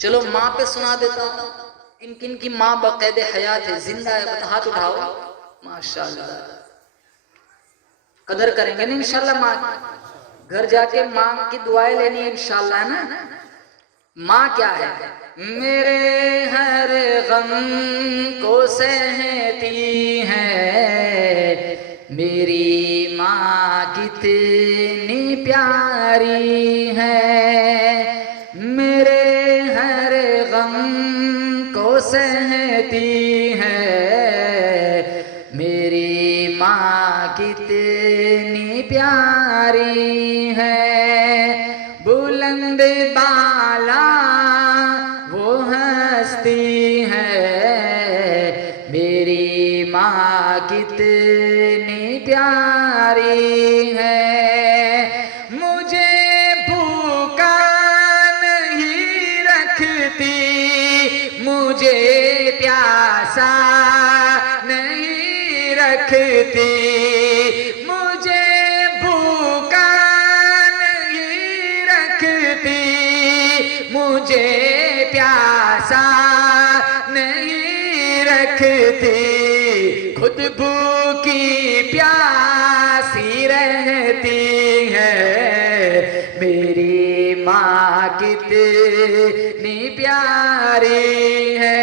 چلو ماں پہ سنا دیتا ہوں، کن کن کی ماں بقید حیات ہے، زندہ ہے، ہاتھ اٹھاؤ. ماشاءاللہ قدر کریں گے نا انشاءاللہ ماں کی. گھر جا کے ماں کی دعائیں لینی ہے انشاءاللہ نا. ماں کیا ہے؟ میرے ہر غم کو سہتی ہے میری ماں کتنی پیاری ہے. میرے ہر غم کو سہتی ہے میری ماں کتنی پیاری ہے. بلند بالا وہ ہستی ہے میری ماں کتنی پیاری ہے. مجھے بھوکا نہیں رکھتی مجھے پیاسا نہیں رکھتی. مجھے بھوکا نہیں رکھتی مجھے پیاسا نہیں رکھتی. خود بھوکی پیاسی رہتی ہے میری ماں کتنی پیاری ہے.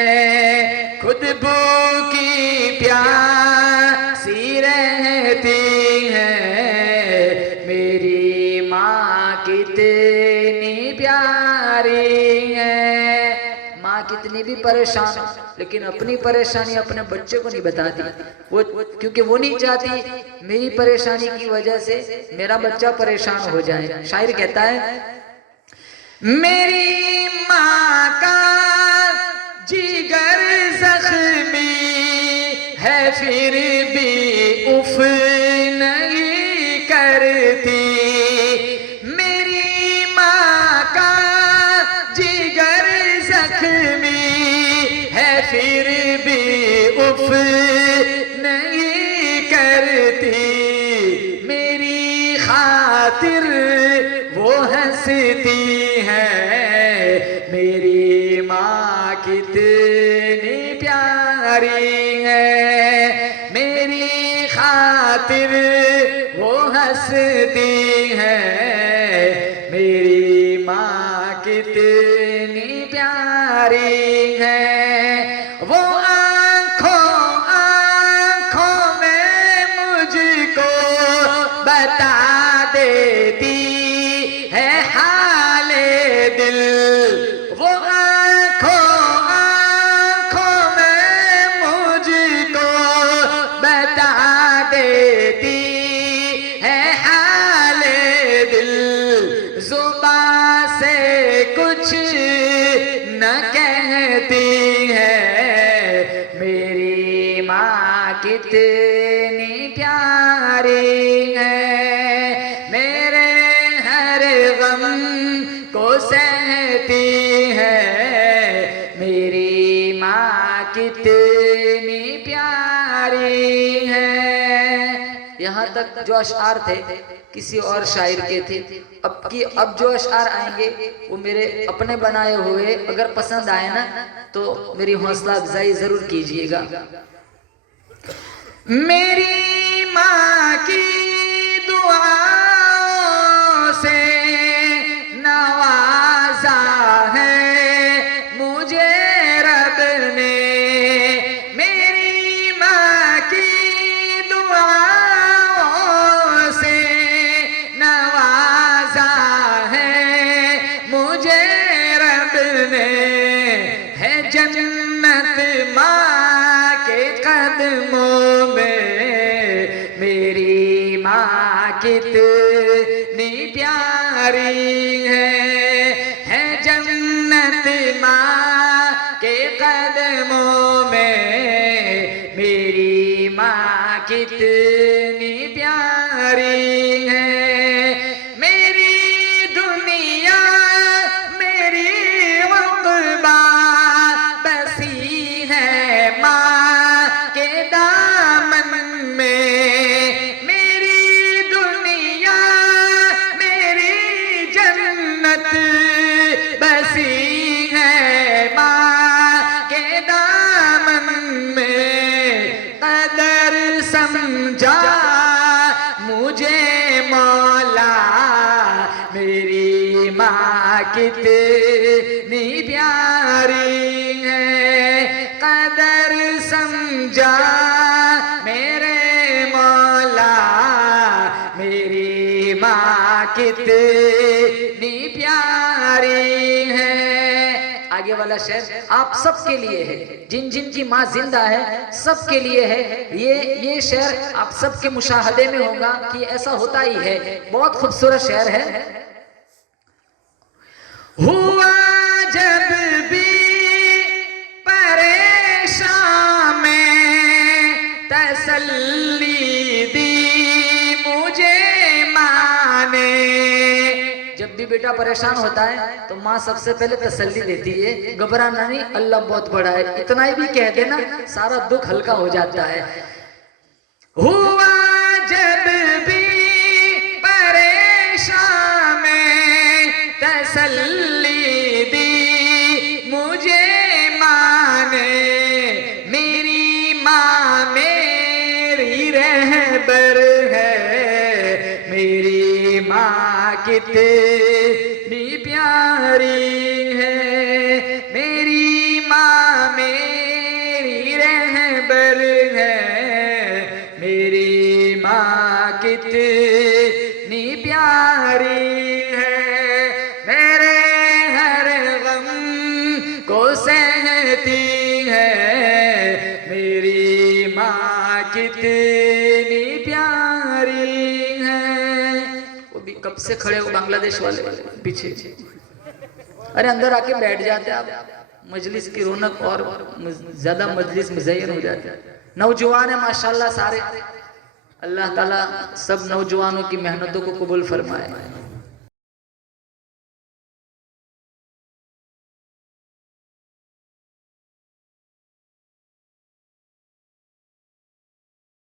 خود بھوکی پیاسی رہتی ہے میری ماں کتنی پیاری ہے. ماں کتنی بھی پریشان ہو لیکن اپنی پریشانی اپنے بچے کو نہیں بتاتی، کیونکہ وہ نہیں چاہتی میری پریشانی کی وجہ سے میرا بچہ پریشان ہو جائے. شاعر کہتا ہے میری ماں کا جگر زخمی ہے پھر بھی اف نہیں کرتی. میری ماں کا جگر زخمی ہے پھر بھی اف نہیں کرتی. میری خاطر وہ ہنستی ہے میری ماں کتنی پیاری ہے. میری خاطر وہ ہنستی ہے میری ماں کتنی پیاری ہے. وہ آنکھوں میں مجھ کو بتا دیتی ہے حال دل. وہ آنکھوں میں مجھ کو بتا دیتی ہے حال دل. زبان سے کچھ نہ کہتی ہے میری ماں کتنی پیاری ہے. میرے ہر غم کو سہتی ہے میری ماں کتنی پیاری ہے. یہاں تک جو اشعار تھے کسی اور شاعر کے تھے. اب جو اشعار آئیں گے وہ میرے اپنے بنائے ہوئے، اگر پسند آئے نا تو میری حوصلہ افزائی ضرور کیجئے گا. میری ماں کی دعاؤں سے نوازا ہے مجھے رب نے. میری ماں کی دعاؤں سے نوازا ہے مجھے رب نے. ہے جنت ماں کے قدموں میں میری ماں کتنی پیاری ہے جنت ماں کے قدموں میں میری ماں کتنی پیاری ہے. میری دنیا میری عقبہ بسی ہے ماں کے دامن میں. میری دنیا میری جنت بسی ہے ماں کتنی پیاری ہے، قدر سمجھا میرے مولا، میری ماں کتنی پیاری ہے۔ آگے والا شعر آپ سب کے لیے ہے، جن جن کی ماں زندہ ہے سب کے لیے ہے۔ یہ شعر آپ سب کے مشاہدے میں ہوگا کہ ایسا ہوتا ہی ہے، بہت خوبصورت شعر ہے۔ ہوا جب بھی پریشان میں تسلی دی مجھے ماں نے، جب بھی بیٹا پریشان ہوتا ہے تو ماں سب سے پہلے تسلی دیتی ہے، گھبرانا نہیں، اللہ بہت بڑا ہے، اتنا ہی بھی کہہ دینا سارا دکھ ہلکا ہو جاتا ہے۔ ہوا جب بھی پریشان میں تسلی دی مجھے ماں نے، میری ماں میری رہبر ہے، میری ماں کتنی پیاری ہے، میری ماں میری رہبر ہے، میری ماں کتنی پیاری ہے، میرے ہر غم کو سہتی ہے، میری ماں کتنی پیاری ہے۔ وہ بھی کب سے کھڑے ہو بنگلہ دیش والے پیچھے، ارے اندر آ کے بیٹھ جاتے آپ، مجلس کی رونق اور زیادہ مجلس مزین ہو جاتے۔ نوجوان ہیں ماشاءاللہ سارے، اللہ تعالیٰ سب نوجوانوں کی محنتوں کو قبول فرمائے۔